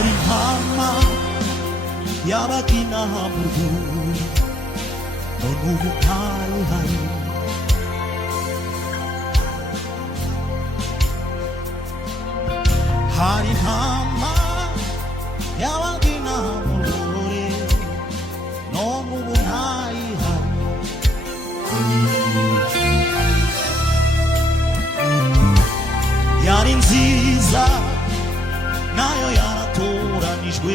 hari ntama y'abagina mu rwuri none ubu ntayihari. Hari ntama y'abagina mu rwuri none ubu ntayihari. Yari nziza nayo yaratoranijwe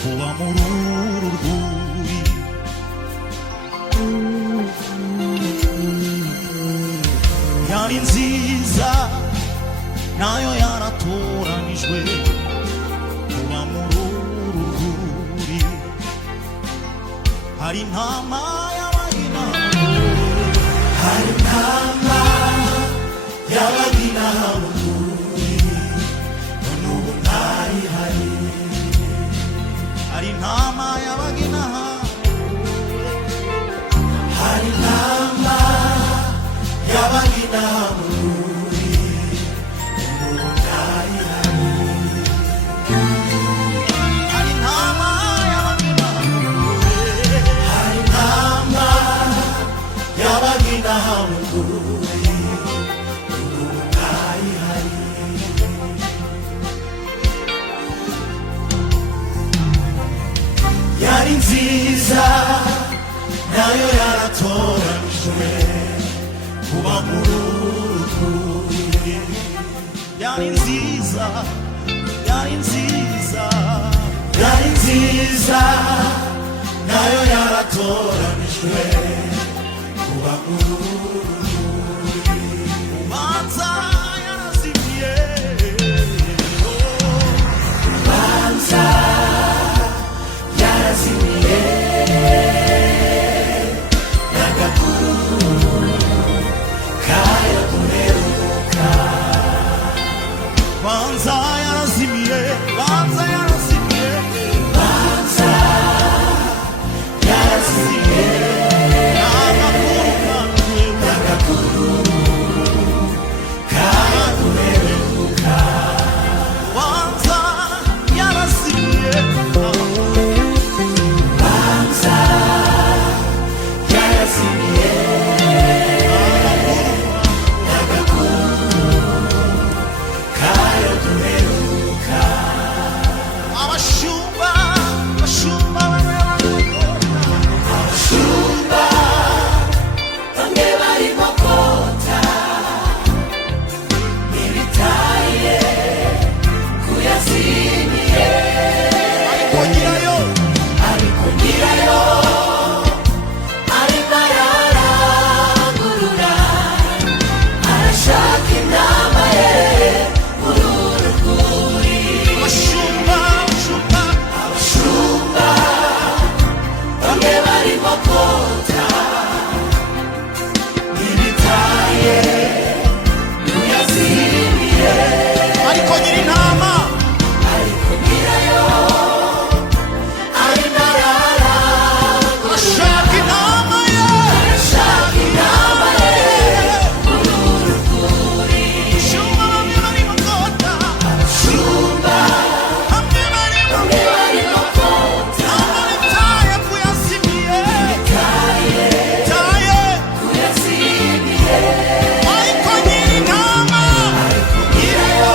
kuba muri uru rwuri. Yari nziza nayo yaratoranijwe kuba muri uru rwuri. Hari intama y'abagina, hari intama y'abagina mu rwuri none ubu ntayihari. Hari intama y'abagina, hari intama y'abagina mu rwuri none ubu ntayihari. Hari intama y'abagina mu rwuri, hari intama y'abagina mu rwuri none ubu ntayihari. Yari nziza nayo yaratoranijwe kuba muri uru rwuri. Yari nziza, yari nziza, yari nziza nayo yaratoranijwe kuba muri uru rwuri. Ubanza yarazimiye, ubanza yarazimiye n'agakuru kayo guheruka. Banza yarazimiye, banza yarazimiye, banza yarazimiye n'agakuru kayo guheruka. Banza yarazimiye, banza yarazimiye kayo duheruka. Abashumba, abashumba abashumba bamwe barimo kota n'ibitaye kuyazimiye. Ariko nyirayo, ariko nyirayo arimo ararangurura arashaka intama ye muri uru rwuri. Abashumba, abashumba, abashumba bamwe barimo kota n'ibitaye kuyazimiye. Ariko nyir'intama, ariko nyirayo arimo ararangurura arashaka intama ye, arashaka intama ye muri uru rwuri. Abashumba bamwe barimo kota, abashumba bamwe barimo kota n'ibitaye kuyazimiye, ibitaye kuyazimiye. Ariko nyir'intama, ariko nyirayo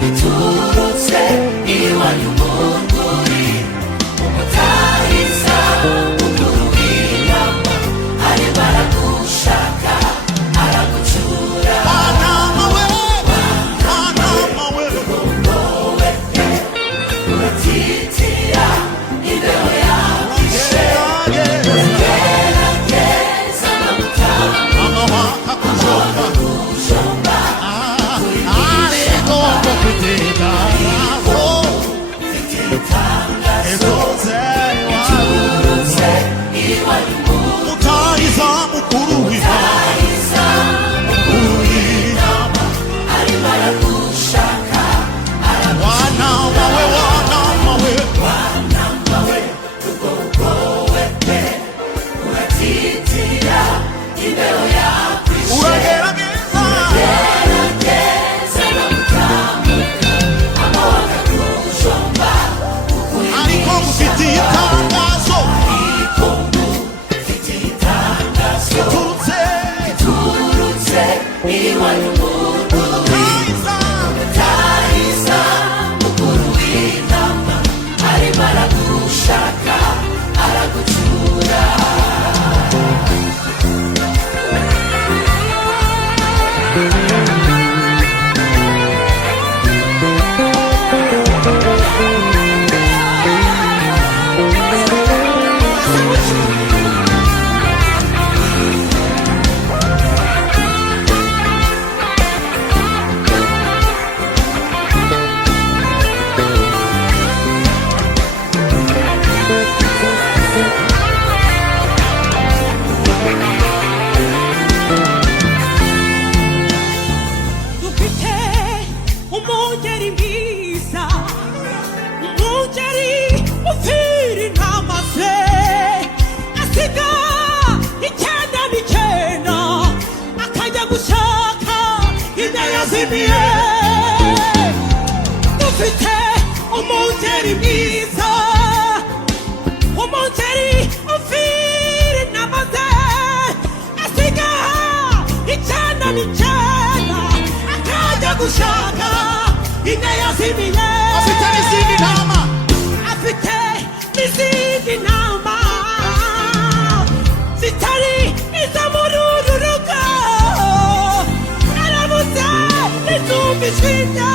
biturutse iwanyu mu rwuri, umutahiza mukuru w'intama arimo aragushaka aragucyura. Wanama we, wanama we, wowe uratitira imbeho yakwishe, ugerageza amagutama akakujomba dufite umungeri mwiza, umungeri ufira intama ze, asiga icyana n'icyana akajya gushaka inka yazimiye. Afite n'izindi ntama, afite n'izindi ntama zitari izo muri uru rugo, arabuze nizumvishije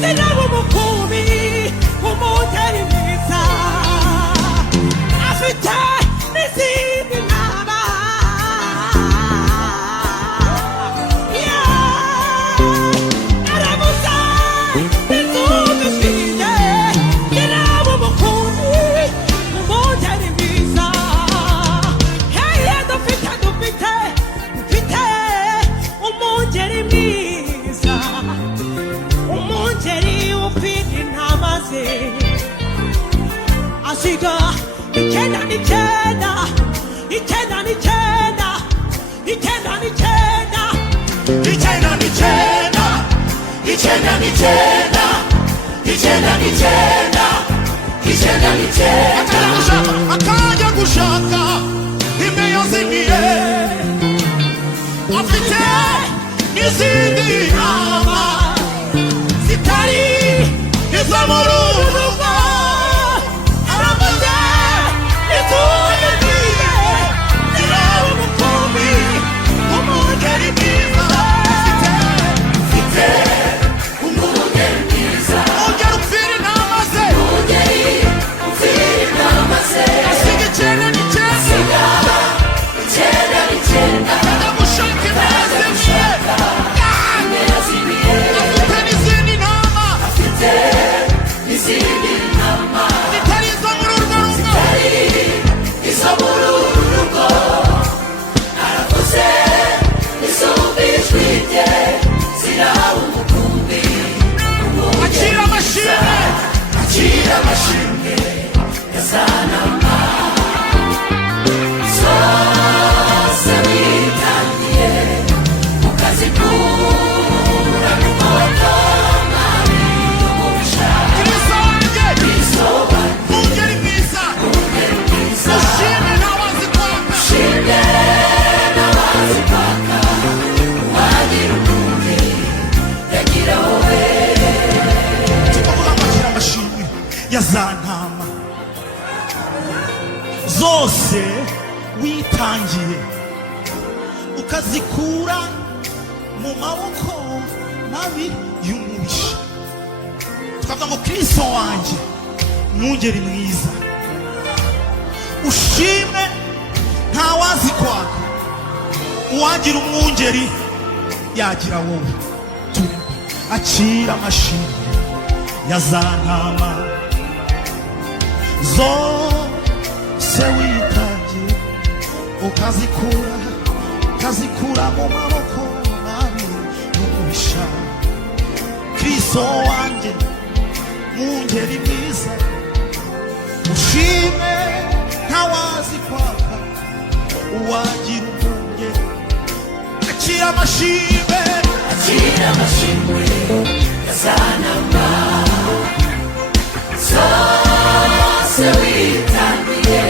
ziraba umukubi umungeri mwiza. Afite n'izindi ntama, arabuze nizumvishije ziraba umukubi umungeri mwiza. Heye dufite umungeri mwiza, umungeri ufite intama ze, asiga icyenda n'icyenda, icyenda n'icyenda, icyenda n'icyenda, icyenda n'icyenda, icyenda n'icyenda, icyenda n'icyenda, icyenda n'icyenda, akajya gushaka imwe yazimiye. Afite n'izindi ntama zitari izo muri uru rugo, arabuze nizumvishije ziraba umukumbi umungeri mwiza. Afite umungeri mwiza, umungeri ufira intama ze, umungeri ufira intama ze, asiga icyenda n'icyenda, icyenda n'icyenda, akajya gushaka inka yazimiye. Afite n'izindi ntama, afite ya za ntama zose witangiye ukazikura mu maboko mabi y'umubisha. Tukavuga ngo Kristo wanjye mwungeri mwiza, ushimwe ntawazi kwaka, uwagira umwungeri yagira wowe. Acira amashimwe ya za ntama zose witangiye ukazikura mu maboko mabi y'umubisha. Kristo wanjye mwungeri mwiza, ushime ntawazi kwaka, uwagira umwungeri. Acira amashimwe ya za ntama zose witangiye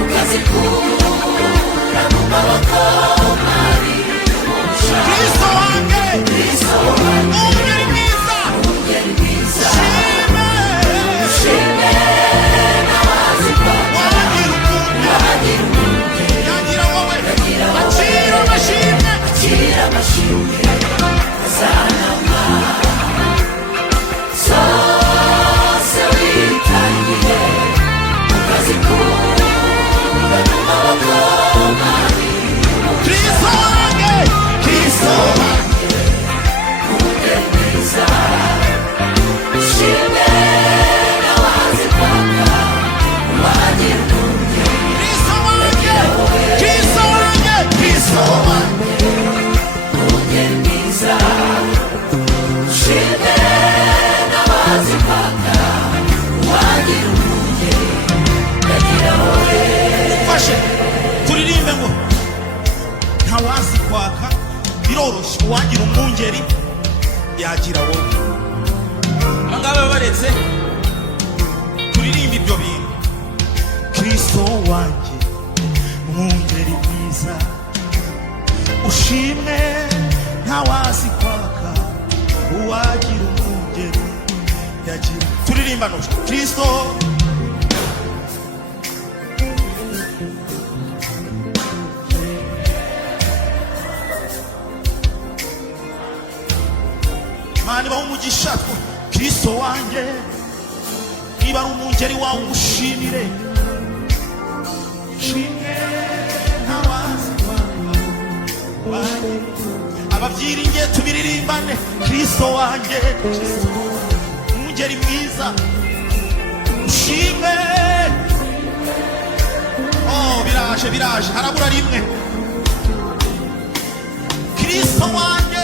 ukazikura mu maboko mabi y'umubisha. Kristo wanjye mwungeri mwiza, ushime ntawazi kwaka, wagira umwungeri yagira wowe. Acira amashimwe acira amashimwe ya za ntama zose witangiye ukazikura mu maboko mabi Kristo wanjye mwungeri mwiza, ushime ntawazi kwaka, wagira umwungeri Kristo wanjye mwungeri mwiza, ushime ntawazi kwaka, wagira umwungeri yagira wowe. fashe turirimbe ngo ntawazi kwaka biroroshye, uwagira umwungeri yagira wowe. Abangaba baretse turirimbe ibyo bintu. Kristo wanjye mwungeri mwiza, ushimwe ntawazi kwaka, uwagira umwungeri yagira. Turirimba no Kristo mani baho umugisha. Kristo wanjye niba ari umwungeri wawe umushimire. Shimwe ntawazi kwaka, ababyiringiye tubiririmbane. Kristo wanjye umwungeri mwiza, ushimwe. Biraje harabura rimwe. Kristo wanjye